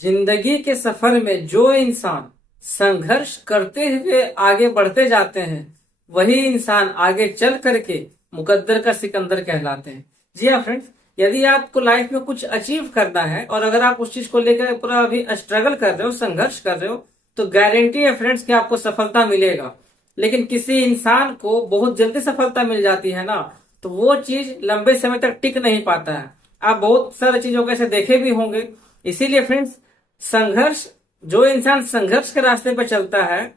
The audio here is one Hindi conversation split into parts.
जिंदगी के सफर में जो इंसान संघर्ष करते हुए आगे बढ़ते जाते हैं, वही इंसान आगे चल करके मुकद्दर का सिकंदर कहलाते हैं। जी हाँ फ्रेंड्स, यदि आपको लाइफ में कुछ अचीव करना है और अगर आप उस चीज को लेकर पूरा अभी स्ट्रगल कर रहे हो, संघर्ष कर रहे हो, तो गारंटी है फ्रेंड्स कि आपको सफलता मिलेगा। लेकिन किसी इंसान को बहुत जल्दी सफलता मिल जाती है ना, तो वो चीज लंबे समय तक टिक नहीं पाता है। आप बहुत सारी चीजों को ऐसे देखे भी होंगे। इसीलिए फ्रेंड्स, संघर्ष, जो इंसान संघर्ष के रास्ते पर चलता है,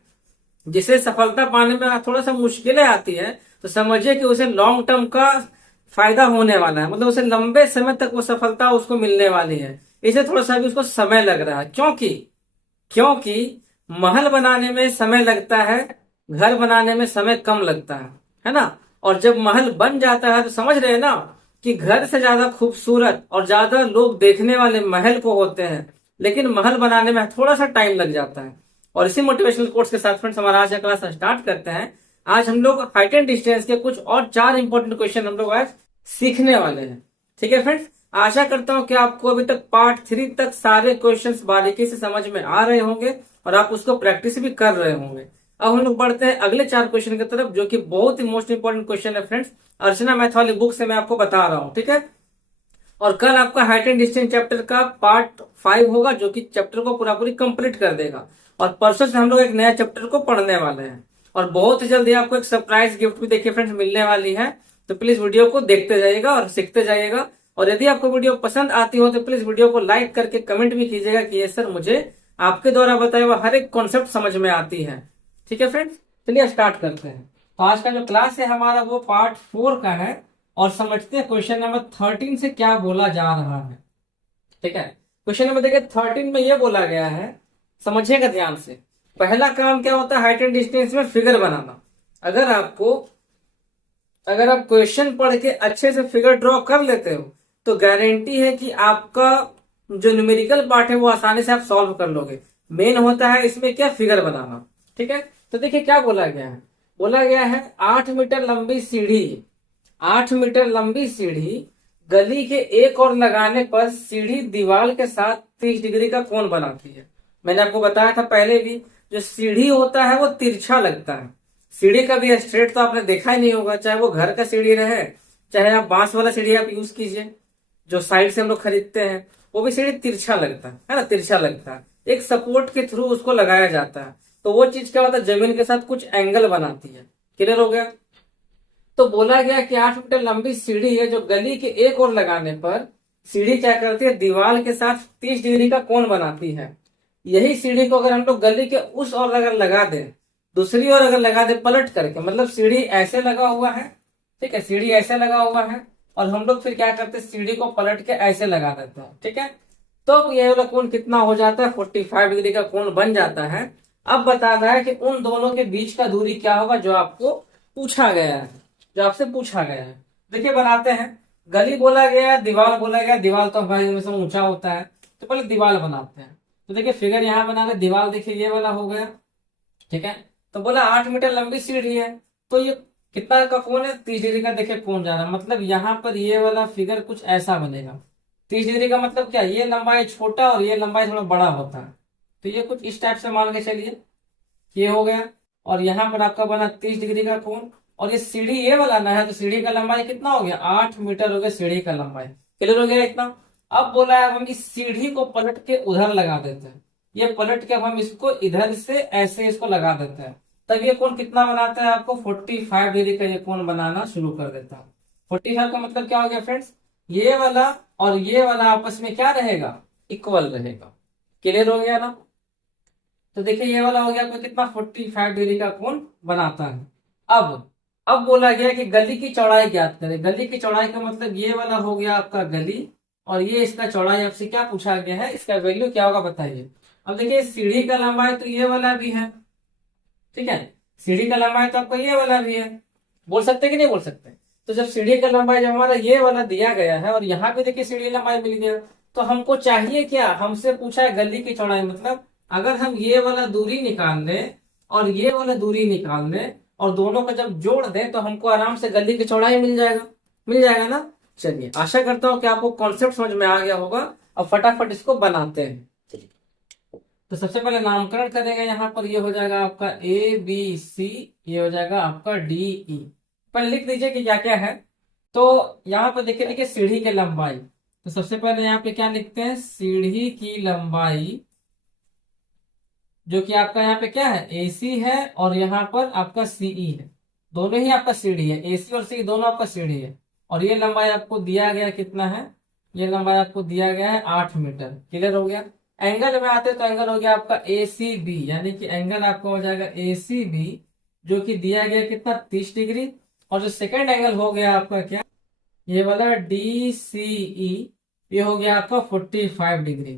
जिसे सफलता पाने में थोड़ा सा मुश्किलें आती है, तो समझिए कि उसे लॉन्ग टर्म का फायदा होने वाला है। मतलब उसे लंबे समय तक वो सफलता उसको मिलने वाली है। इसे थोड़ा सा भी उसको समय लग रहा है। क्योंकि क्योंकि महल बनाने में समय लगता है, घर बनाने में समय कम लगता है ना। और जब महल बन जाता है तो समझ रहे हैं ना कि घर से ज्यादा खूबसूरत और ज्यादा लोग देखने वाले महल को होते हैं, लेकिन महल बनाने में थोड़ा सा टाइम लग जाता है। और इसी मोटिवेशनल कोट्स के साथ फ्रेंड्स हमारा आज का क्लास स्टार्ट करते हैं। आज हम लोग हाइट एंड डिस्टेंस के कुछ और 4 इंपॉर्टेंट क्वेश्चन हम लोग आज सीखने वाले हैं। ठीक है फ्रेंड्स, आशा करता हूं कि आपको अभी तक पार्ट 3 तक सारे क्वेश्चंस बारीकी से समझ में आ रहे होंगे और आप उसको प्रैक्टिस भी कर रहे होंगे। अब हम लोग बढ़ते हैं अगले 4 क्वेश्चन की तरफ, जो कि बहुत ही मोस्ट इंपॉर्टेंट क्वेश्चन है फ्रेंड्स। अर्चना मैथ वाली बुक से मैं आपको बता रहा हूं, ठीक है। और कल आपका हाइट एंड डिस्टेंस चैप्टर का पार्ट 5 होगा, जो कि चैप्टर को पूरा पूरी कंप्लीट कर देगा। और परसों से हम लोग एक नया चैप्टर को पढ़ने वाले हैं और बहुत ही जल्दी आपको एक सरप्राइज गिफ्ट भी देखिए फ्रेंड्स मिलने वाली है। तो प्लीज वीडियो को देखते जाइएगा और सीखते जाइएगा। और यदि आपको वीडियो पसंद आती हो तो प्लीज वीडियो को लाइक करके कमेंट भी कीजिएगा कि ये सर मुझे आपके द्वारा बताया हुआ हर एक कॉन्सेप्ट समझ में आती है। ठीक है फ्रेंड्स, चलिए स्टार्ट करते हैं। तो आज का जो क्लास है हमारा वो पार्ट 4 का है और समझते हैं क्वेश्चन नंबर 13 से क्या बोला जा रहा है। ठीक है, क्वेश्चन नंबर देखिए 13 में ये बोला गया है, समझिएगा ध्यान से। पहला काम क्या होता है हाइट एंड डिस्टेंस में? फिगर बनाना। अगर आप क्वेश्चन पढ़ के अच्छे से फिगर ड्रॉ कर लेते हो तो गारंटी है कि आपका जो न्यूमेरिकल पार्ट है वो आसानी से आप सॉल्व कर लोगे। मेन होता है इसमें क्या? फिगर बनाना। ठीक है, तो देखिए क्या बोला गया है। बोला गया है 8 मीटर लंबी सीढ़ी, 8 मीटर लंबी सीढ़ी गली के एक और लगाने पर सीढ़ी दीवार के साथ 30 डिग्री का कोण बनाती है। मैंने आपको बताया था पहले भी, जो सीढ़ी होता है वो तिरछा लगता है। सीढ़ी का भी स्ट्रेट तो आपने देखा ही नहीं होगा, चाहे वो घर का सीढ़ी रहे, चाहे आप बांस वाला सीढ़ी आप यूज कीजिए जो साइड से हम लोग खरीदते हैं, वो भी सीढ़ी तिरछा लगता है ना, तिरछा लगता है। एक सपोर्ट के थ्रू उसको लगाया जाता है, तो वो चीज क्या होता है, जमीन के साथ कुछ एंगल बनाती है। क्लियर हो गया? तो बोला गया कि 8 मीटर लंबी सीढ़ी है जो गली के एक ओर लगाने पर सीढ़ी क्या करती है, दीवार के साथ 30 डिग्री का कोण बनाती है। यही सीढ़ी को अगर हम लोग गली के उस ओर अगर लगा दें, दूसरी ओर अगर लगा दे पलट करके, मतलब सीढ़ी ऐसे लगा हुआ है, ठीक है, सीढ़ी ऐसे लगा हुआ है और हम लोग फिर क्या करते हैं, सीढ़ी को पलट के ऐसे लगा देते हैं। ठीक है, तो ये वाला कोण कितना हो जाता है, 45 डिग्री का कोण बन जाता है। अब बताना है कि उन दोनों के बीच का दूरी क्या होगा, जो आपको पूछा गया है, जो आपसे पूछा गया है। देखिए बनाते हैं। गली बोला गया, दीवार बोला गया। दीवार तो हमारे में से ऊंचा होता है, तो पहले दीवार बनाते हैं। तो देखिए फिगर यहाँ बना रहे, दीवार देखिए ये वाला हो गया। ठीक है, तो बोला 8 मीटर लंबी सीढ़ी है, तो ये कितना का कोण है, 30 डिग्री का। देखिए कोण जा रहा है, मतलब यहाँ पर ये वाला फिगर कुछ ऐसा बनेगा। 30 डिग्री का मतलब क्या, ये लंबाई छोटा और ये लंबाई थोड़ा बड़ा होता है, तो ये कुछ इस टाइप से मान के चलिए, ये हो गया। और यहाँ पर आपका बना 30 डिग्री का कोण, और ये सीढ़ी ये वाला ना है, तो सीढ़ी का लंबाई कितना हो गया, 8 मीटर हो गया सीढ़ी का लंबाई। क्लियर हो गया इतना? अब बोला है हम इस सीढ़ी को पलट के उधर लगा देते हैं। ये पलट के अब हम इसको इधर से ऐसे इसको लगा देते हैं, तब ये कोण कितना बनाता है, आपको 45 डिग्री का ये कोण बनाना शुरू कर देता है। 45 का मतलब क्या हो गया फ्रेंड्स, ये वाला और ये वाला आपस में क्या रहेगा, इक्वल रहेगा। क्लियर हो गया ना? तो देखिए ये वाला हो गया आपका कितना, 45 डिग्री का कोण बनाता है। अब बोला गया कि गली की चौड़ाई ज्ञात करें। गली की चौड़ाई का मतलब ये वाला हो गया आपका गली, और ये इसका चौड़ाई आपसे क्या पूछा गया है, इसका वैल्यू क्या होगा बताइए। अब देखिए सीढ़ी का लंबाई तो ये वाला भी है, ठीक है, सीढ़ी का लंबाई तो आपका ये वाला भी है। बोल सकते कि नहीं बोल सकते? तो जब सीढ़ी का लंबाई जब हमारा ये वाला दिया गया है और यहाँ पे देखिए सीढ़ी लंबाई मिल गया, तो हमको चाहिए क्या, हमसे पूछा है गली की चौड़ाई। मतलब अगर हम ये वाला दूरी निकाल लें और ये वाला दूरी निकाल लें और दोनों का जब जोड़ दें, तो हमको आराम से गली की चौड़ाई मिल जाएगा ना। चलिए आशा करता हूँ कि आपको कॉन्सेप्ट समझ में आ गया होगा। अब फटाफट इसको बनाते हैं। तो सबसे पहले नामकरण करेंगे, यहाँ पर ये हो जाएगा आपका ABC, ये हो जाएगा आपका DE। पहले लिख दीजिए कि क्या क्या है। तो यहाँ पर देखिए देखिए सीढ़ी की लंबाई, तो सबसे पहले यहाँ पे क्या लिखते हैं, सीढ़ी की लंबाई, जो कि आपका यहाँ पे क्या है, AC है, और यहाँ पर आपका CE है। दोनों ही आपका सीढ़ी है, AC और CE दोनों आपका सीढ़ी है। और ये लंबाई आपको दिया गया कितना है, ये लंबाई आपको दिया गया है 8 मीटर। क्लियर हो गया। एंगल में आते हैं तो एंगल हो गया आपका ACB, यानी कि एंगल आपका हो जाएगा ACB, जो कि दिया गया कितना, 30 डिग्री। और जो सेकंड एंगल हो गया आपका क्या, ये वाला DCE, ये हो गया आपका 45 डिग्री।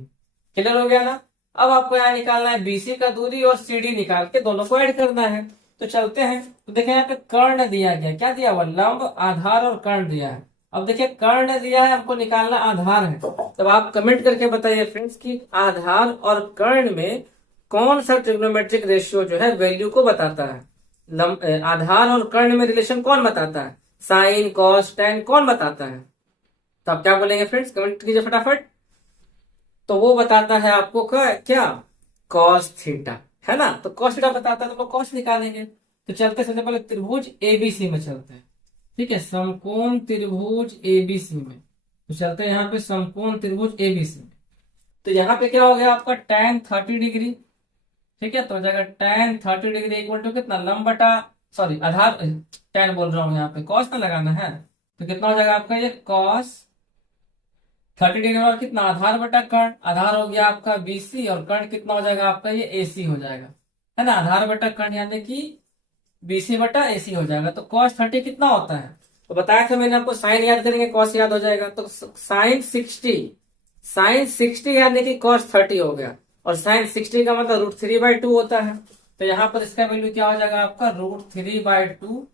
क्लियर हो गया ना। अब आपको यहाँ निकालना है BC का दूरी और CD निकाल के दोनों को ऐड करना है। तो चलते हैं। तो देखिए यहाँ पे कर्ण दिया गया, क्या दिया हुआ, लंब, आधार और कर्ण दिया है। अब देखिए कर्ण दिया है, हमको निकालना आधार है। तब आप कमेंट करके बताइए फ्रेंड्स कि आधार और कर्ण में कौन सा ट्रिग्नोमेट्रिक रेशियो जो है वैल्यू को बताता है। आधार और कर्ण में रिलेशन कौन बताता है, साइन कॉस टेन कौन बताता है। तो आप क्या बोलेंगे फ्रेंड्स, कमेंट कीजिए फटाफट। तो वो बताता है आपको क्या कॉस थीटा, है ना। तो कॉस थीटा बताता है तो कॉस निकालेंगे। तो चलते सबसे पहले त्रिभुज ABC में चलते हैं। ठीक है, समकोण त्रिभुज ABC में। तो चलते हैं यहाँ पे समकोण त्रिभुज ABC में। तो यहाँ पे क्या हो गया आपका tan 30 डिग्री। ठीक है, तो हो जाएगा tan 30 डिग्री इक्वल टू कितना, लंब बटा, सॉरी आधार, tan बोल रहा हूँ यहाँ पे, कॉस ना लगाना है। तो कितना हो जाएगा आपका ये कॉस 30 डिग्री और कितना, आधार बटा कर्ण, आधार हो गया आपका BC और कर्ण कितना हो जाएगा आपका ये AC हो जाएगा, है ना। आधार बटा कर्ण यानी कि BC बटा AC हो जाएगा। तो cos 30 कितना होता है, तो बताया था मैंने आपको, साइन याद करेंगे cos याद हो जाएगा। तो साइन 60 यानी कि cos 30 हो गया। और साइन 60 का मतलब √3/2 होता है। तो यहाँ पर इसका वैल्यू क्या हो जाएगा आपका, √3/2।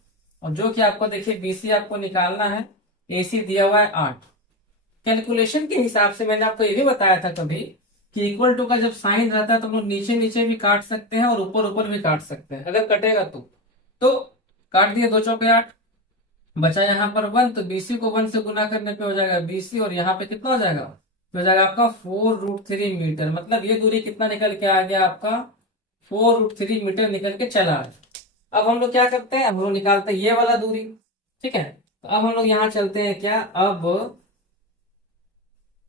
और जो कि आपको देखिए BC आपको निकालना है, AC दिया हुआ है 8। कैलकुलेशन के हिसाब से मैंने आपको ये भी बताया था कभी कि इक्वल टू का जब साइन रहता है तो हम लोग नीचे नीचे भी काट सकते हैं और ऊपर ऊपर भी काट सकते हैं, अगर कटेगा तो काट दिए, 2 चौके 8, बचा यहाँ पर 1। तो BC को 1 से गुना करने पे हो जाएगा BC, और यहाँ पे कितना हो जाएगा, हो जाएगा आपका 4√3 मीटर। मतलब ये दूरी कितना निकल के आ गया आपका, 4√3 मीटर निकल के चला आ गया। अब हम लोग क्या करते हैं, हम लोग निकालते हैं ये वाला दूरी। ठीक है, तो अब हम लोग यहाँ चलते हैं क्या, अब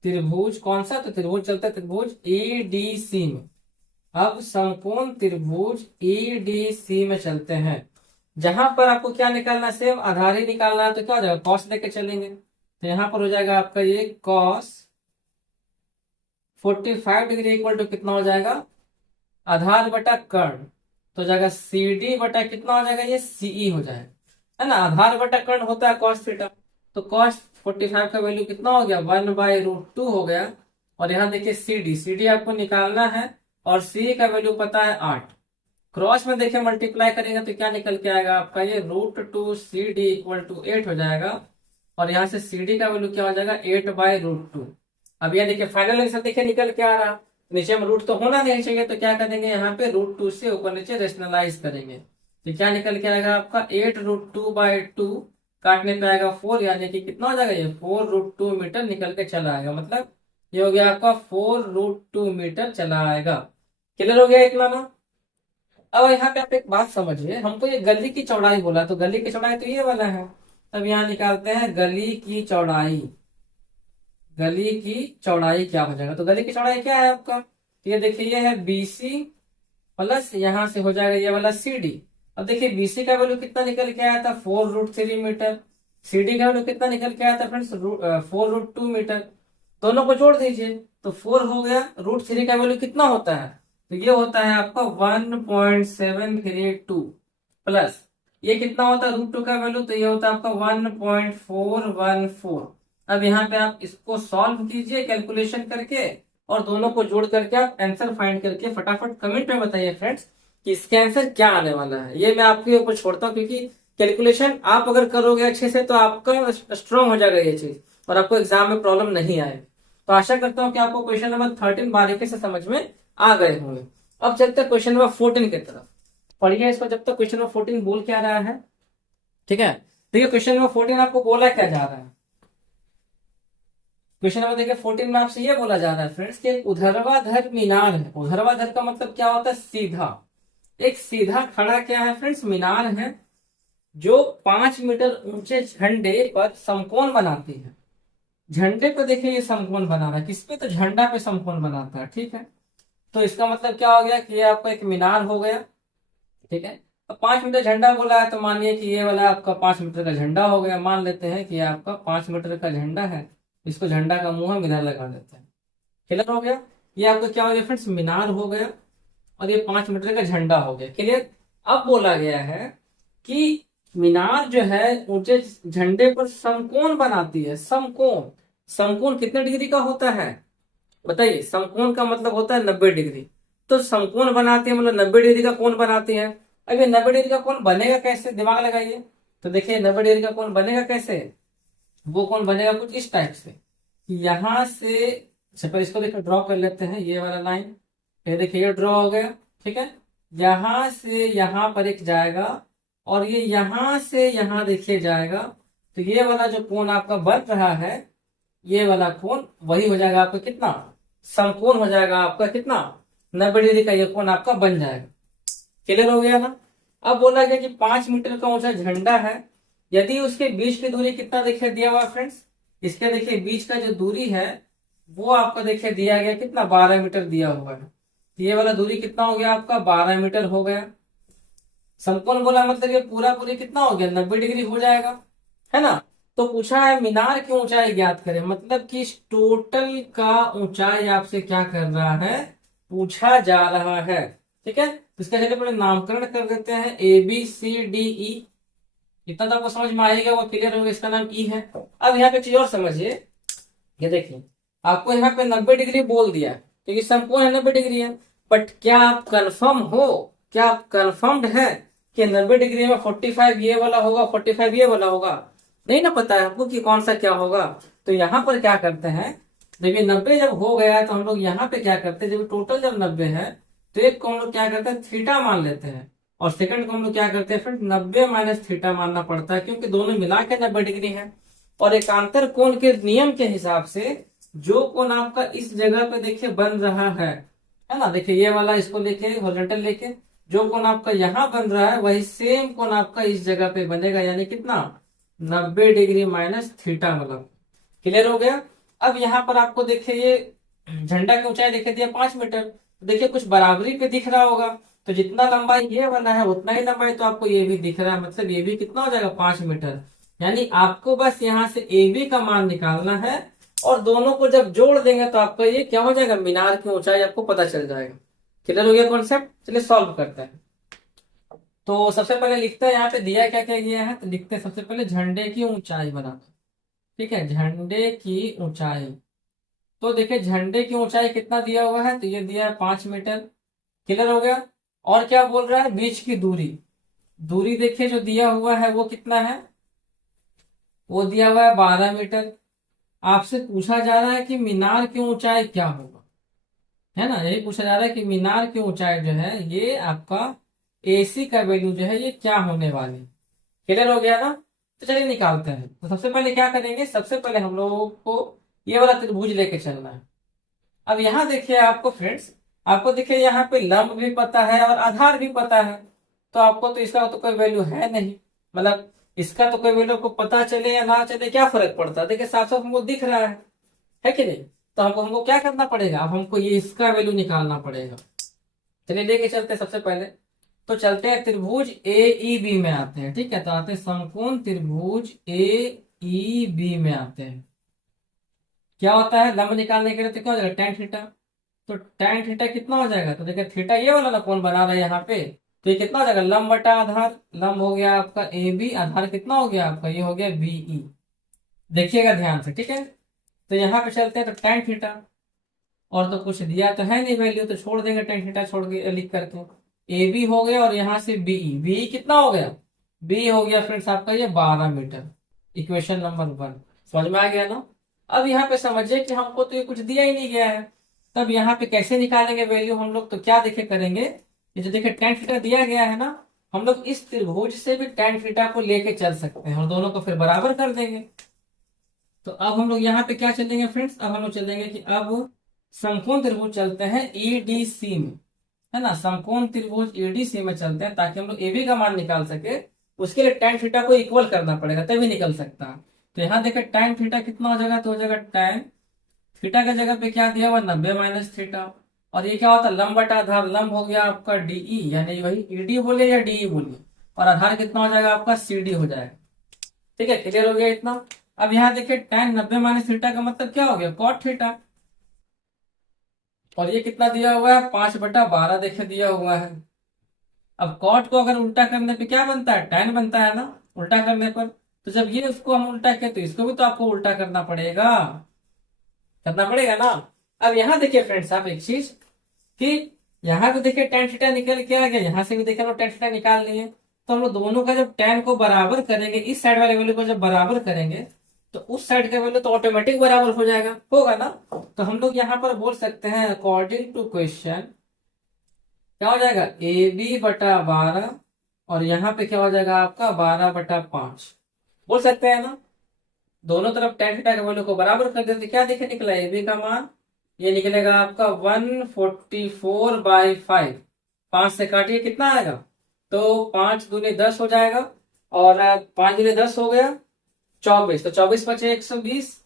त्रिभुज कौन सा, तो त्रिभुज चलता है त्रिभुज ADC में। अब समकोण त्रिभुज ADC में चलते हैं, जहां पर आपको क्या निकालना, सेम आधार ही निकालना है। तो क्या हो जाएगा, कॉस लेके चलेंगे। तो यहां पर हो जाएगा आपका ये कॉस 45 डिग्री इक्वल टू कितना हो जाएगा, आधार बटा कर्ण, तो हो जाएगा CD बटा कितना हो जाएगा, ये CE हो जाएगा, है ना। आधार बटा कर्ण होता है कॉस थीटा। तो कॉस 45 का वैल्यू कितना हो गया, 1/√2 हो गया। और यहाँ देखिए CD आपको निकालना है, और CE का वैल्यू पता है 8। क्रॉस में देखिए मल्टीप्लाई करेंगे तो क्या निकल के आएगा आपका, ये √2 CD इक्वल टू 8 हो जाएगा। और यहाँ से CD का वैल्यू क्या हो जाएगा, 8/√2। अब ये देखिए फाइनल आंसर देखिए निकल के आ रहा, नीचे में रूट तो होना नहीं चाहिए, तो क्या करेंगे यहाँ पे √2 से ऊपर नीचे रेशनलाइज करेंगे। तो क्या निकल के आएगा आपका, 8√2/2 काटने पे आएगा 4, यानी कि कितना हो जाएगा, ये 4√2 मीटर निकल के चला आएगा। मतलब ये हो गया आपका 4√2 मीटर चला आएगा। क्लियर हो गया इतना ना। अब यहाँ पे आप एक बात समझिए, हमको ये गली की चौड़ाई बोला, तो गली की चौड़ाई तो ये वाला है। तब यहाँ निकालते हैं गली की चौड़ाई। गली की चौड़ाई क्या हो जाएगा, तो गली की चौड़ाई क्या है आपका, तो ये देखिए ये है BC प्लस यहाँ से हो जाएगा ये वाला CD। अब देखिए BC का वैल्यू कितना निकल के आया था, 4√3 मीटर। CD का वैल्यू कितना निकल के आया था फ्रेंड्स, 4√2 मीटर। दोनों को जोड़ दीजिए तो 4 हो गया। √3 का वैल्यू कितना होता है, तो ये होता है आपका 1.732 प्लस ये कितना होता है √2 का वैल्यू, तो ये होता है आपका 1.414। अब यहाँ पे आप इसको सॉल्व कीजिए कैलकुलेशन करके, और दोनों को जोड़ करके आप आंसर फाइंड करके फटाफट कमेंट में बताइए फ्रेंड्स कि इसके आंसर क्या आने वाला है। ये मैं आपके ऊपर छोड़ता हूँ, क्योंकि कैलकुलेशन आप अगर करोगे अच्छे से तो आपका स्ट्रांग हो जाएगा ये चीज, और आपको एग्जाम में प्रॉब्लम नहीं आए। तो आशा करता हूँ कि आपको क्वेश्चन नंबर 13 बारीकी से समझ में आ गए होंगे। अब चलते हैं क्वेश्चन नंबर 14 की तरफ। पढ़िए इसको जब तक, क्वेश्चन नंबर 14 बोल क्या रहा है। ठीक है, देखिए क्वेश्चन नंबर 14 आपको बोला क्या जा रहा है, क्वेश्चन नंबर देखिए 14 में आपसे ये बोला जा रहा है फ्रेंड्स कि एक ऊर्ध्वाधर मीनार है। ऊर्ध्वाधर का मतलब क्या होता है? सीधा। एक सीधा खड़ा क्या है फ्रेंड्स? मीनार है, जो 5 मीटर ऊंचे झंडे पर समकोण बनाती है। झंडे पे देखिए ये समकोण बना रहा है, किस पे? तो झंडा पे समकोण बनाता है, ठीक है। तो इसका मतलब क्या हो गया कि ये आपका एक मीनार हो गया, ठीक है। अब 5 मीटर झंडा बोला है, तो मानिए कि ये वाला आपका 5 मीटर का झंडा हो गया। मान लेते हैं कि ये आपका 5 मीटर का झंडा है, इसको झंडा का मुंह हम इधर लगा देते हैं। क्लियर हो गया? ये आपका क्या हो गया फ्रेंड्स? मीनार हो गया, और ये 5 मीटर का झंडा हो गया। क्लियर? अब बोला गया है कि मीनार जो है ऊंचे झंडे पर समकोण बनाती है। समकोण, समकोण कितने डिग्री का होता है बताइए? समकोण का मतलब होता है 90 डिग्री। तो समकोण बनाती है मतलब 90 डिग्री का कोण बनाती है। अब ये 90 डिग्री का कोण बनेगा कैसे? दिमाग लगाइए। तो देखिए 90 डिग्री का कोण बनेगा कैसे? वो कोण बनेगा कुछ इस टाइप से। यहां से पहले इसको देखिए ड्रॉ कर लेते हैं, ये वाला लाइन। ये देखिए ये ड्रॉ हो गया, ठीक है। यहां से यहां पर एक जाएगा, और ये यहां से यहां देखिए जाएगा। तो ये वाला जो कोण आपका बन रहा है, ये वाला कोण वही हो जाएगा आपका कितना? समकोण हो जाएगा आपका कितना? 90 डिग्री का ये कोण आपका बन जाएगा। क्लियर हो गया ना? अब बोला गया कि 5 मीटर का ऊंचा झंडा है, यदि उसके बीच की दूरी कितना देखिए दिया हुआ फ्रेंड्स? इसके देखिए बीच का जो दूरी है वो आपका देखिए दिया गया कितना? 12 मीटर दिया हुआ है। तो ये वाला दूरी कितना हो गया आपका? 12 मीटर हो गया। समकोण बोला मतलब ये पूरा पूरी कितना हो गया? 90 डिग्री हो जाएगा, है ना। तो पूछा है मीनार की ऊंचाई ज्ञात करें, मतलब कि इस टोटल का ऊंचाई आपसे क्या कर रहा है? पूछा जा रहा है, ठीक है। तो इसका चलिए पहले नामकरण कर देते हैं, ABCDE। इतना तो आपको समझ में आएगा, वो क्लियर होगा। इसका नाम ई है। अब यहाँ पे चीज और समझिए, ये देखिए आपको यहाँ पे 90 डिग्री बोल दिया क्योंकि समकोण है 90 डिग्री है। बट क्या आप कंफर्म हो? क्या आप कंफर्म्ड है कि 90 डिग्री में 45 ये वाला होगा, 45 ये वाला होगा? नहीं ना पता है हमको कि कौन सा क्या होगा। तो यहाँ पर क्या करते हैं, जब ये 90 जब हो गया है तो हम लोग यहाँ पे क्या करते हैं, जब टोटल जब 90 है तो एक को हम लोग क्या करते हैं? थीटा मान लेते हैं, और सेकंड को हम लोग क्या करते हैं फ्रेंड? 90 माइनस थीटा मानना पड़ता है, क्योंकि दोनों मिला के 90 डिग्री है। और एकांतर कोण के नियम के हिसाब से जो कोण आपका इस जगह पे देखिए बन रहा है ना, देखिए ये वाला इसको लेके हॉरिजॉन्टल लेके जो कोण आपका यहाँ बन रहा है वही सेम कोण आपका इस जगह पे बनेगा, यानी कितना? 90 डिग्री माइनस थीटा वाला। क्लियर हो गया? अब यहाँ पर आपको देखिए ये झंडा की ऊंचाई देखिए दिया 5 मीटर, देखिए कुछ बराबरी पे दिख रहा होगा। तो जितना लंबाई ये वाला है उतना ही लंबाई तो आपको ये भी दिख रहा है, मतलब ये भी कितना हो जाएगा? 5 मीटर। यानी आपको बस यहाँ से AB का मान निकालना है, और दोनों को जब जोड़ देंगे तो आपका ये क्या हो जाएगा? मीनार की ऊंचाई आपको पता चल जाएगा। क्लियर हो गया कॉन्सेप्ट? चलिए सॉल्व करते हैं। तो सबसे पहले लिखते हैं, यहाँ पे दिया क्या क्या गया है, तो लिखते हैं सबसे पहले झंडे की ऊंचाई बनाते हैं, ठीक है। झंडे की ऊंचाई, तो देखिए झंडे की ऊंचाई कितना दिया हुआ है? तो ये दिया है 5 मीटर। क्लियर हो गया? और क्या बोल रहा है? बीच की दूरी, दूरी देखिए जो दिया हुआ है वो कितना है? वो दिया हुआ है 12 मीटर। आपसे पूछा जा रहा है कि मीनार की ऊंचाई क्या होगा, है ना। यही पूछा जा रहा है कि मीनार की ऊंचाई जो है ये आपका AC का वैल्यू जो है ये क्या होने वाली। क्लियर हो गया ना? तो चलिए निकालते हैं। तो सबसे पहले क्या करेंगे, सबसे पहले हम लोगों को ये वाला त्रिभुज लेके चलना है। अब यहाँ देखिए आपको फ्रेंड्स, आपको देखिए यहाँ पे लंब भी पता है और आधार भी पता है। तो आपको तो इसका तो कोई वैल्यू है नहीं, मतलब इसका तो कोई वैल्यू को पता चले या ना चले क्या फर्क पड़ता है? देखिए साफ साफ हमको दिख रहा है कि नहीं। तो हमको हमको क्या करना पड़ेगा? अब हमको ये इसका वैल्यू निकालना पड़ेगा। चलिए लेके चलते हैं सबसे पहले। तो चलते हैं त्रिभुज AEB में आते हैं, ठीक है। तो आते हैं समकोण त्रिभुज AEB में आते हैं। क्या होता है लंब निकालने के लिए? तो क्या हो जाएगा? tan theta. तो tan थीटा कितना हो जाएगा? तो देखिए थीटा ये वाला ना कौन बना रहा है यहाँ पे, तो ये कितना हो जाएगा? लंब बटा आधार। लंब हो गया आपका AB, आधार कितना हो गया आपका? ये हो गया BE। देखिएगा ध्यान से, ठीक है। तो यहाँ पे चलते हैं, तो tan थीटा, और तो कुछ दिया तो है नहीं वैल्यू, तो छोड़ देंगे tan थीटा छोड़ के लिख करके। AB हो गया और यहाँ से BE कितना हो गया? बी हो गया फ्रेंड्स आपका ये 12 मीटर। इक्वेशन नंबर 1 समझ में आ गया ना? अब यहाँ पे समझिए कि हमको तो ये कुछ दिया ही नहीं गया है, तब यहाँ पे कैसे निकालेंगे वैल्यू हम लोग? तो क्या देखे करेंगे, ये जो देखिए tan थीटा दिया गया है ना, हम लोग इस त्रिभुज से भी tan थीटा को लेके चल सकते हैं और दोनों को फिर बराबर कर देंगे। तो अब हम लोग यहाँ पे क्या चलेंगे फ्रेंड्स, अब हम लोग चलेंगे कि अब समकोण त्रिभुज चलते हैं ईडीसी में, है ना। समकोण त्रिभुज ईडीसी में चलते हैं ताकि हम लोग एबी का मान निकाल सके। उसके लिए tan थीटा को इक्वल करना पड़ेगा तभी निकल सकता है। तो यहाँ देखे tan थीटा कितना हो जाएगा, तो हो जाएगा tan थीटा की जगह पे क्या दिया हुआ 90 माइनस थीटा। और ये क्या होता है, लंब बटा आधार, लंब हो गया आपका डीई, यानी वही ईडी बोले या डीई बोलिए, और आधार कितना हो जाएगा आपका सीडी हो जाएगा। ठीक है, क्लियर हो गया इतना। अब यहाँ देखिए tan 90 माइनस थीटा का मतलब क्या हो गया, cot थीटा। और ये कितना दिया हुआ है, 5/12 देखिए दिया हुआ है। अब कॉट को अगर उल्टा करने पे क्या बनता है, tan बनता है ना, उल्टा करने पर। तो जब ये उसको हम उल्टा किया तो इसको भी तो आपको उल्टा करना पड़ेगा ना। अब यहाँ देखिए फ्रेंड्स आप एक चीज कि यहाँ तो देखिए tan थीटा निकल के आ गया, यहाँ से भी देखिए हम tan थीटा निकाल लिए। तो हम लोग दोनों का जब tan को बराबर करेंगे, इस साइड वाले वैल्यू को जब बराबर करेंगे तो उस साइड का वैल्यू तो ऑटोमेटिक बराबर हो जाएगा, होगा ना। तो हम लोग यहाँ पर बोल सकते हैं अकॉर्डिंग टू क्वेश्चन क्या हो जाएगा, AB/12, और यहाँ पे क्या हो जाएगा आपका 12/5, बोल सकते हैं ना। दोनों तरफ tan थीटा के वैल्यू को बराबर कर देते, क्या देखे निकला AB का मान, ये निकलेगा आपका 144/5। 5 से काटिए कितना आएगा, तो 5 दूनी 10 हो जाएगा, और 5 दूनी 10 हो गया 24, तो 24 बचे 120,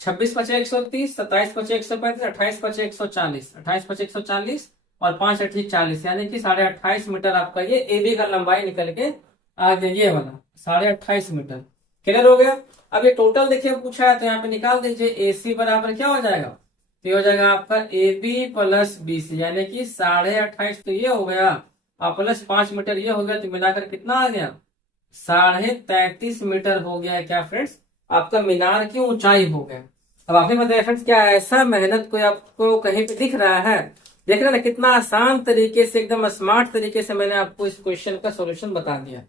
26 बचे 130, 27 बचे 135, 28 बचे 140, 28 बचे 140, और 5 8 40, यानी कि 28.5 मीटर आपका ये एबी का लंबाई निकल के आ गया, ये वाला 28.5 मीटर। क्लियर हो गया। अब ये टोटल देखिए पूछा है तो यहाँ पे निकाल दीजिए, AC बराबर क्या हो जाएगा, तो ये हो जाएगा आपका AB प्लस BC, यानी कि 28.5 तो ये हो गया, और प्लस 5 मीटर ये हो गया, तो मिलाकर कितना आ गया, 33.5 मीटर हो गया है क्या फ्रेंड्स, आपका मीनार की ऊंचाई हो गया। अब आप ही बताइए फ्रेंड्स, क्या ऐसा मेहनत कोई आपको कहीं पे दिख रहा है, देख रहे हैं ना कितना आसान तरीके से, एकदम स्मार्ट तरीके से मैंने आपको इस क्वेश्चन का सॉल्यूशन बता दिया।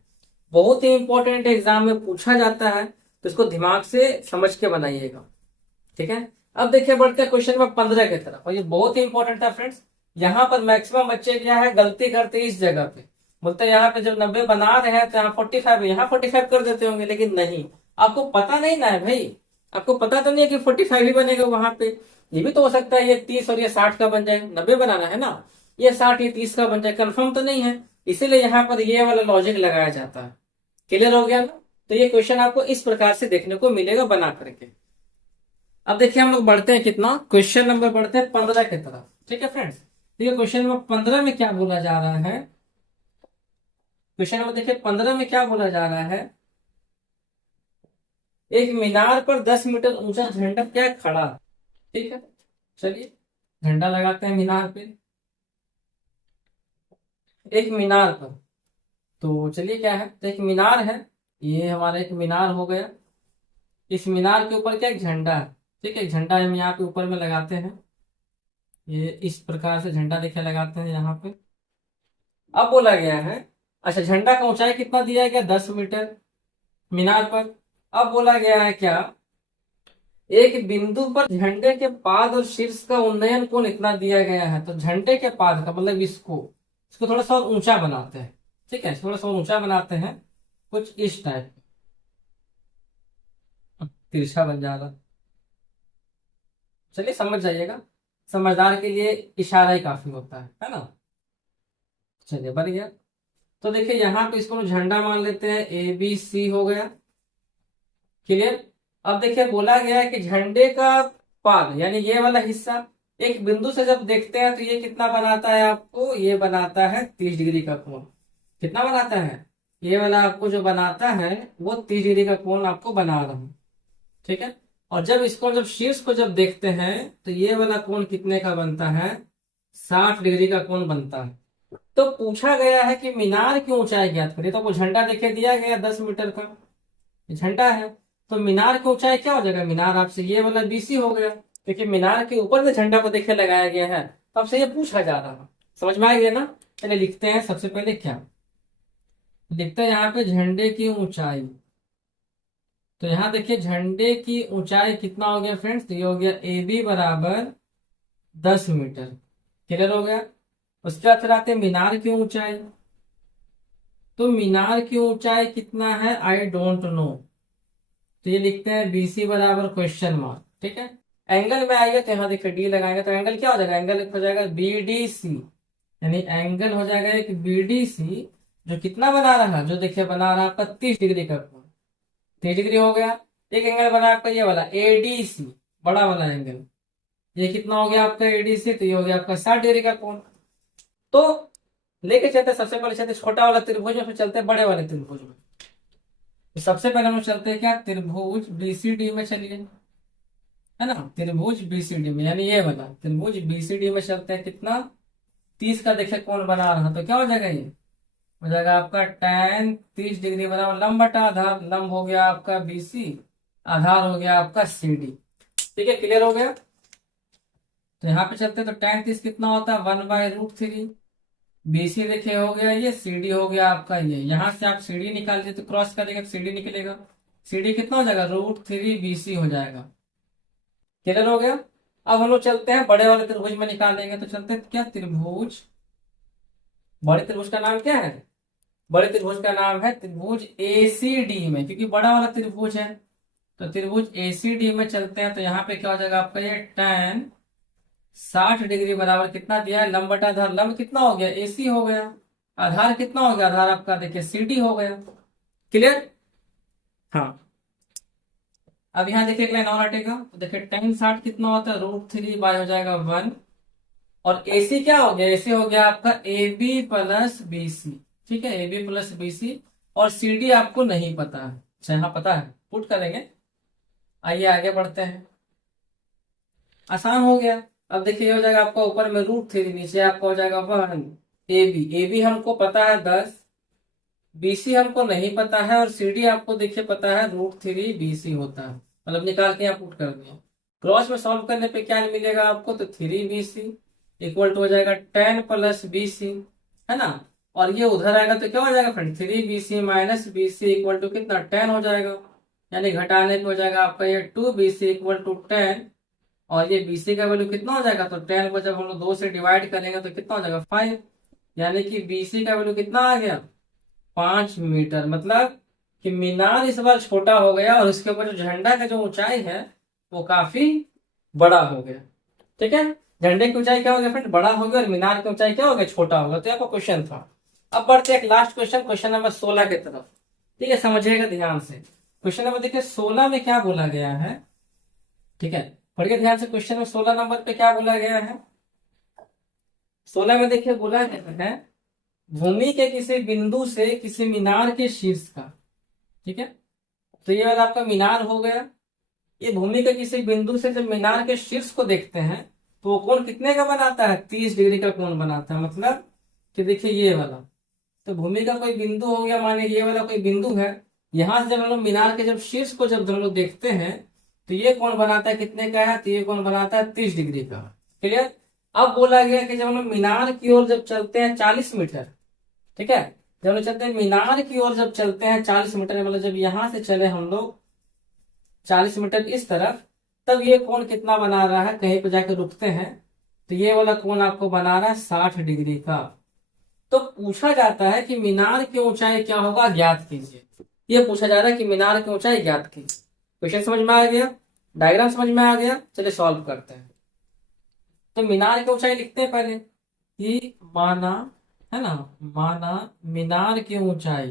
बहुत ही इंपॉर्टेंट एग्जाम में पूछा जाता है, तो इसको दिमाग से समझ के बनाइएगा, ठीक है। अब देखिए बढ़ते हैं क्वेश्चन नंबर 15 की तरफ, और ये बहुत ही इंपॉर्टेंट था फ्रेंड्स। यहाँ पर मैक्सिमम बच्चे क्या है गलती करते हैं, इस जगह पे बोलते हैं यहाँ पे जब 90 बना रहे हैं तो यहाँ 45 है, यहाँ 45 कर देते होंगे, लेकिन नहीं, आपको पता नहीं ना है भाई, आपको पता तो नहीं है कि 45 ही बनेगा वहां पे। ये भी तो हो सकता है ये 30 और ये 60 का बन जाए, 90 बनाना है ना, ये 60 ये 30 का बन जाए, कंफर्म तो नहीं है, इसीलिए यहाँ पर ये वाला लॉजिक लगाया जाता है। क्लियर हो गया ना। तो ये क्वेश्चन आपको इस प्रकार से देखने को मिलेगा बना करके। अब देखिए हम लोग बढ़ते हैं कितना, क्वेश्चन नंबर बढ़ते हैं 15 की तरफ, ठीक है फ्रेंड्स। देखिए क्वेश्चन नंबर 15 में क्या बोला जा रहा है, क्वेश्चन नंबर देखिए 15 में क्या बोला जा रहा है, एक मीनार पर 10 मीटर ऊंचा झंडा क्या खड़ा, ठीक है। चलिए झंडा लगाते हैं मीनार पे, एक मीनार पर। तो चलिए क्या है, तो एक मीनार है, ये हमारा एक मीनार हो गया। इस मीनार के ऊपर क्या एक झंडा है, ठीक है, झंडा हम यहाँ पे ऊपर में लगाते हैं, ये इस प्रकार से झंडा देखे लगाते हैं यहाँ पे। अब बोला गया है, अच्छा झंडा का ऊंचाई कितना दिया गया 10 मीटर मीनार पर। अब बोला गया है क्या, एक बिंदु पर झंडे के पाद और शीर्ष का उन्नयन कोण इतना दिया गया है। तो झंडे के पाद का मतलब इसको इसको थोड़ा सा और ऊंचा बनाते हैं, ठीक है, थोड़ा सा और ऊंचा बनाते हैं, कुछ इस टाइप, तिरछा बन जाएगा। चलिए समझ जाइएगा, समझदार के लिए इशारा ही काफी होता है ना। चलिए बन गया। तो देखिए यहाँ पे इसको झंडा मान लेते हैं, ABC हो गया, क्लियर। अब देखिए बोला गया है कि झंडे का पाद यानी ये वाला हिस्सा एक बिंदु से जब देखते हैं तो ये कितना बनाता है आपको, ये बनाता है 30 डिग्री का कोण। कितना बनाता है, ये वाला आपको जो बनाता है वो 30 डिग्री का कोण आपको बना रहा हूं, ठीक है। और जब इसको जब शीर्ष को जब देखते हैं तो ये वाला कोण कितने का बनता है, 60 डिग्री का कोण बनता है। तो पूछा गया है कि मीनार की ऊंचाई ज्ञात करिए, तो वो झंडा देखे दिया गया 10 मीटर का झंडा है, तो मीनार की ऊंचाई क्या हो जाएगा, मीनार आपसे ये वाला BC हो गया, क्योंकि मीनार के ऊपर में झंडा को देखे लगाया गया है, तो आपसे ये पूछा जा रहा है। समझ में आ गया ना। चलिए लिखते हैं, सबसे पहले क्या लिखते हैं यहाँ पे, झंडे की ऊंचाई। तो यहाँ देखिए झंडे की ऊंचाई कितना हो गया फ्रेंड्स, तो ये हो गया AB बराबर 10 मीटर। क्लियर हो गया। उसके बाद फिर आते हैं मीनार की ऊंचाई। तो मीनार की ऊंचाई कितना है, आई डोंट नो, तो ये लिखते हैं BC बराबर क्वेश्चन मार्क। ठीक है, एंगल में आएगा तो यहाँ देखिए D लगाएंगे तो एंगल क्या हो जाएगा, एंगल हो जाएगा BDC, यानी एंगल हो जाएगा एक BDC जो कितना बना रहा, जो देखिए बना रहा आपका 30 डिग्री का कोण, 30 डिग्री हो गया। एक एंगल बना आपका ये वाला ADC, बड़ा वाला एंगल, ये कितना हो गया आपका ADC, तो ये हो गया आपका 60 डिग्री का कोण। तो लेके चलते सबसे पहले चलते छोटा वाला त्रिभुज में, फिर चलते हैं बड़े वाले त्रिभुज में। तो सबसे पहले हम लोग चलते हैं क्या, त्रिभुज BCD में चलिए, है ना, त्रिभुज BCD में, यानी ये वाला त्रिभुज BCD में चलते हैं। कितना, 30 का देखिए कौन बना रहा, तो क्या हो जाएगा, ये हो जाएगा आपका tan 30 डिग्री बराबर लंब बटा आधार, लंब हो गया आपका BC, आधार हो गया आपका CD। ठीक है, क्लियर हो गया। तो यहाँ पे चलते हैं तो tan 30 कितना होता है 1/√3, BC देखिए हो गया ये, CD हो गया आपका ये, यहाँ से आप CD निकाल दीजिए तो क्रॉस करेंगे तो CD निकलेगा, CD कितना हो जाएगा √3 BC हो जाएगा। क्लियर हो गया। अब हम लोग चलते हैं बड़े वाले त्रिभुज में निकालेंगे, तो चलते हैं क्या, त्रिभुज, बड़े त्रिभुज का नाम क्या है, बड़े त्रिभुज का नाम है त्रिभुज ACD में, क्योंकि बड़ा वाला त्रिभुज है। तो त्रिभुज ACD में चलते हैं, तो यहाँ पे क्या हो जाएगा आपका ये tan 60 डिग्री बराबर कितना दिया है, लंब बटा आधार, लंब कितना हो गया AC हो गया, आधार कितना हो गया, आधार आपका देखिए CD हो गया। क्लियर। हाँ, अब यहाँ देखिए एक लाइन और हटेगा, तो देखिए tan 60 कितना होता है √3 बाय हो जाएगा 1, और AC क्या हो गया, AC हो गया आपका AB प्लस BC। ठीक है, AB प्लस BC, और CD आपको नहीं पता है, अच्छा यहाँ पता है, पुट करेंगे। आइए आगे बढ़ते हैं, आसान हो गया। अब देखिए ये हो जाएगा आपका ऊपर में √3, नीचे आपका हो जाएगा 1, AB हमको पता है 10, BC हमको नहीं पता है, और CD आपको देखिए पता है √3 BC होता है, मतलब निकाल के यहाँ पुट कर दिया। क्रॉस में सॉल्व करने पे क्या मिलेगा आपको, तो 3BC इक्वल टू हो जाएगा tan प्लस BC, है ना, और ये उधर आएगा तो क्या हो जाएगा friend, 3BC minus BC equal to कितना, tan हो जाएगा, यानी घटाने पे हो जाएगा आपका ये 2BC इक्वल टू 10, और ये BC का वैल्यू कितना हो जाएगा, तो 10 को जब हम लोग 2 से डिवाइड करेंगे तो कितना हो जाएगा 5, यानी कि BC का वैल्यू कितना आ गया 5 मीटर। मतलब कि मीनार इस बार छोटा हो गया, और उसके ऊपर जो झंडा का जो ऊंचाई है वो काफी बड़ा हो गया। ठीक है, झंडे की ऊंचाई क्या हो गया फ्रेंड, बड़ा हो गया, और मीनार की ऊंचाई क्या हो गया, छोटा होगा। तो आपका क्वेश्चन था। अब बढ़ते एक लास्ट क्वेश्चन, क्वेश्चन नंबर 16 की तरफ। ठीक है, समझिएगा ध्यान से। क्वेश्चन नंबर देखिए 16 में क्या बोला गया है, ठीक है, पढ़िए ध्यान से। क्वेश्चन में 16 नंबर पे क्या बोला गया है, 16 में देखिए बोला गया है भूमि के किसी बिंदु से किसी मीनार के शीर्ष का। ठीक है, तो ये वाला आपका मीनार हो गया। ये भूमि के किसी बिंदु से जब मीनार के शीर्ष को देखते हैं तो वो कोण कितने का बनाता है, 30 डिग्री का कोण बनाता है। मतलब कि देखिए ये वाला, तो भूमि का कोई बिंदु हो गया, माने ये वाला कोई बिंदु है, यहां से जब हम लोग मीनार के जब शीर्ष को जब हम लोग देखते हैं तो ये कोण बनाता है कितने का है, तो ये कोण बनाता है 30 डिग्री का। क्लियर। अब बोला गया कि जब हम लोग मीनार की ओर जब चलते हैं 40 मीटर, ठीक है, जब हम लोग चलते हैं मीनार की ओर जब चलते हैं 40 मीटर, मतलब जब यहां से चले हम लोग 40 मीटर इस तरफ, तब ये कोण कितना बना रहा है, कहीं पे जाकर रुकते हैं तो ये वाला कोण आपको बना रहा है 60 डिग्री का। तो पूछा जाता है कि मीनार की ऊंचाई क्या होगा, ज्ञात कीजिए। ये पूछा जा रहा है कि मीनार की ऊंचाई ज्ञात कीजिए। क्वेश्चन समझ में आ गया, डायग्राम समझ में आ गया, चलिए सॉल्व करते हैं। तो मीनार की ऊंचाई लिखते हैं पहले कि माना, है ना, माना मीनार की ऊंचाई,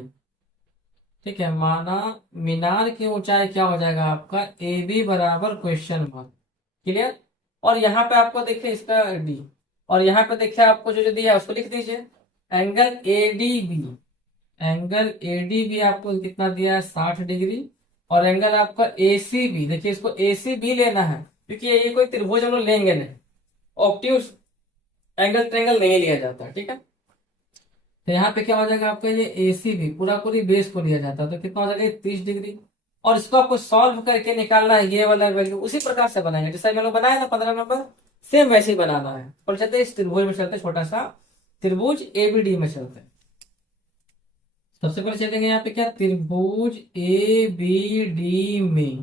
ठीक है, माना मीनार की ऊंचाई क्या हो जाएगा आपका AB बराबर क्वेश्चन मार्क। क्लियर। और यहाँ पे आपको देखिए इसका D, और यहाँ पे देखिए आपको जो जो दिया है उसको लिख दीजिए। एंगल ADB, एंगल ADB आपको कितना दिया है 60 डिग्री, और एंगल आपका ACB, देखिए इसको ACB लेना है क्योंकि ये कोई त्रिभुज हम लोग लेंगे नहीं, ऑब्ट्यूज एंगल ट्रेंगल नहीं लिया जाता। ठीक है, तो यहाँ पे क्या हो जाएगा आपका ये ACB पूरा पूरी बेस को लिया जाता है, तो कितना हो जाएगा 30 डिग्री, और इसको आपको सॉल्व करके निकालना है ये वाला वैल्यू। उसी प्रकार से बनाएंगे जैसा मैंने बनाया ना 15 नंबर, सेम वैसे ही बनाना है। और चलते इस त्रिभुज में चलते, छोटा सा त्रिभुज ABD में चलते हैं। सबसे पहले चलेंगे यहाँ पे क्या, त्रिभुज ABD में।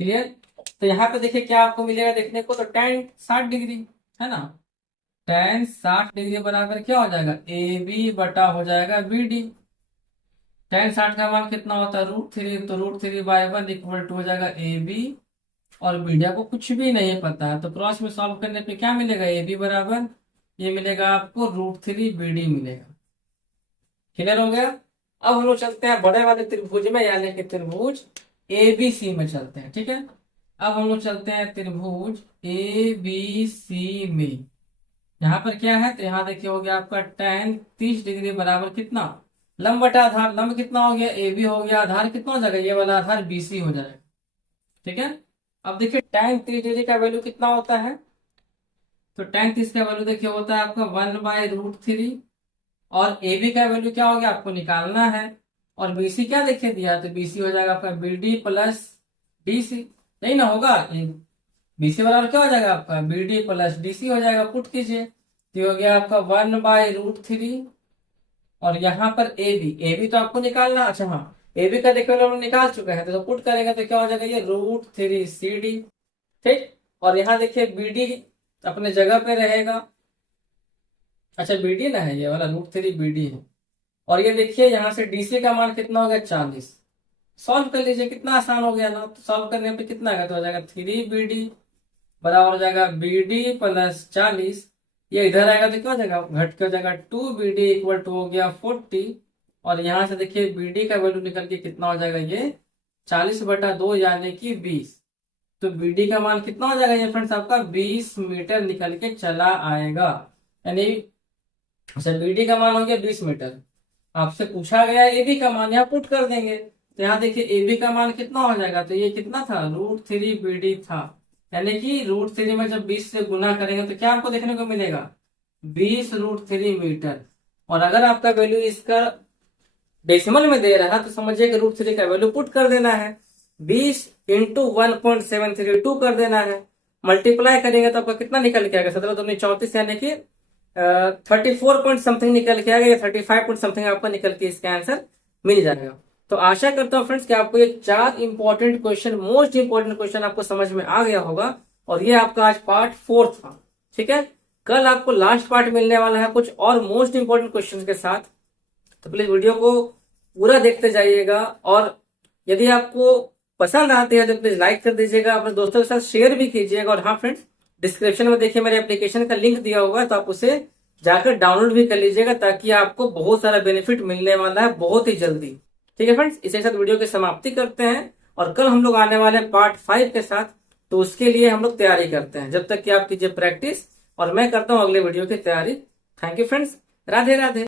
क्लियर। तो यहाँ पे देखिए क्या आपको मिलेगा देखने को, तो tan 60 डिग्री, है ना, tan 60 डिग्री बराबर क्या हो जाएगा AB बटा हो जाएगा BD। tan 60 का मान कितना होता है √3, तो √3/1 इक्वल टू हो जाएगा ए बी, और मीडिया को कुछ भी नहीं पता है तो क्रॉस में सॉल्व करने पे क्या मिलेगा, ए बी बराबर ये मिलेगा आपको √3 BD मिलेगा। क्लियर हो गया। अब हम लोग चलते हैं बड़े वाले त्रिभुज में, यानी कि त्रिभुज ए बी सी में चलते हैं। ठीक है, अब हम लोग चलते हैं त्रिभुज ए बी सी में। यहाँ पर क्या है, तो यहाँ देखिए हो गया आपका tan 30 डिग्री बराबर कितना, लंब बटा आधार, लंब कितना हो गया ए बी हो गया, आधार कितना हो जाएगा, ये वाला आधार BC हो जाएगा। ठीक है, अब देखिए tan 30 डिग्री का वैल्यू कितना होता है, तो tan 30 का वैल्यू देखिए होता है आपका 1/√3, और ए बी का वैल्यू क्या हो गया आपको निकालना है, और BC क्या देखिए दिया, तो BC हो जाएगा आपका BD प्लस DC, नहीं ना होगा, BC बराबर क्या हो जाएगा आपका BD प्लस DC हो जाएगा, पुट कीजिए, तो ये हो गया आपका 1/√3, और यहाँ पर ए बी तो आपको निकालना, अच्छा हाँ ए बी का देखो हम लोग निकाल चुके हैं, तो पुट करेंगे तो क्या हो जाएगा ये √3CD। ठीक, और यहाँ देखिए BD अपने जगह पे रहेगा, अच्छा BD ना है ये वाला √3BD है, और ये देखिए यहाँ से DC का मान कितना हो गया 40, सॉल्व कर लीजिए, कितना आसान हो गया ना, तो सॉल्व करने पे कितना आएगा, तो हो जाएगा 3BD बराबर हो जाएगा BD प्लस 40, ये इधर आएगा तो क्या हो जाएगा घट के हो जाएगा 2BD इक्वल टू हो गया 40, और यहाँ से देखिए BD का वैल्यू निकल के कितना हो जाएगा ये 40/2 यानी कि 20, तो BD का मान कितना हो जाएगा ये फ्रेंड्स आपका 20 मीटर निकल के चला आएगा, यानी अच्छा BD का मान हो गया 20 मीटर। आपसे पूछा गया AB का मान, यहाँ पुट कर देंगे, तो यहाँ देखिए AB का मान कितना हो जाएगा, तो ये कितना था √3BD था, यानी कि √3 में जब 20 से गुना करेंगे तो क्या आपको देखने को मिलेगा 20√3 मीटर, और अगर आपका वैल्यू इसका डेसिमल में दे रहा है तो समझिए कि √3 का वैल्यू पुट कर देना है, 20 इंटू 1.732 कर देना है, मल्टीप्लाई करेंगे तो आपका कितना निकल के आएगा 17×2=34, यानी कि 34 पॉइंट समथिंग निकल के आएगा, या 35 पॉइंट समथिंग आपका निकल के इसका आंसर मिल जाएगा। तो आशा करता हूँ फ्रेंड्स कि आपको ये 4 important question, most important question आपको समझ में आ गया होगा, और ये आपका आज पार्ट 4 था। ठीक है, कल आपको लास्ट पार्ट मिलने वाला है कुछ और मोस्ट इंपॉर्टेंट क्वेश्चन के साथ, तो प्लीज वीडियो को पूरा देखते जाइएगा, और यदि आपको पसंद आते हैं तो प्लीज लाइक कर दीजिएगा, अपने दोस्तों के साथ शेयर भी कीजिएगा, और हाँ फ्रेंड्स डिस्क्रिप्शन में देखिए मेरे एप्लीकेशन का लिंक दिया होगा, तो आप उसे जाकर डाउनलोड भी कर लीजिएगा, ताकि आपको बहुत सारा बेनिफिट मिलने वाला है बहुत ही जल्दी। ठीक है फ्रेंड्स, इसी के साथ वीडियो की समाप्ति करते हैं, और कल हम लोग आने वाले हैं पार्ट 5 के साथ, तो उसके लिए हम लोग तैयारी करते हैं, जब तक कि आप कीजिए प्रैक्टिस, और मैं करता हूँ अगले वीडियो की तैयारी। Thank you friends, Radhe Radhe.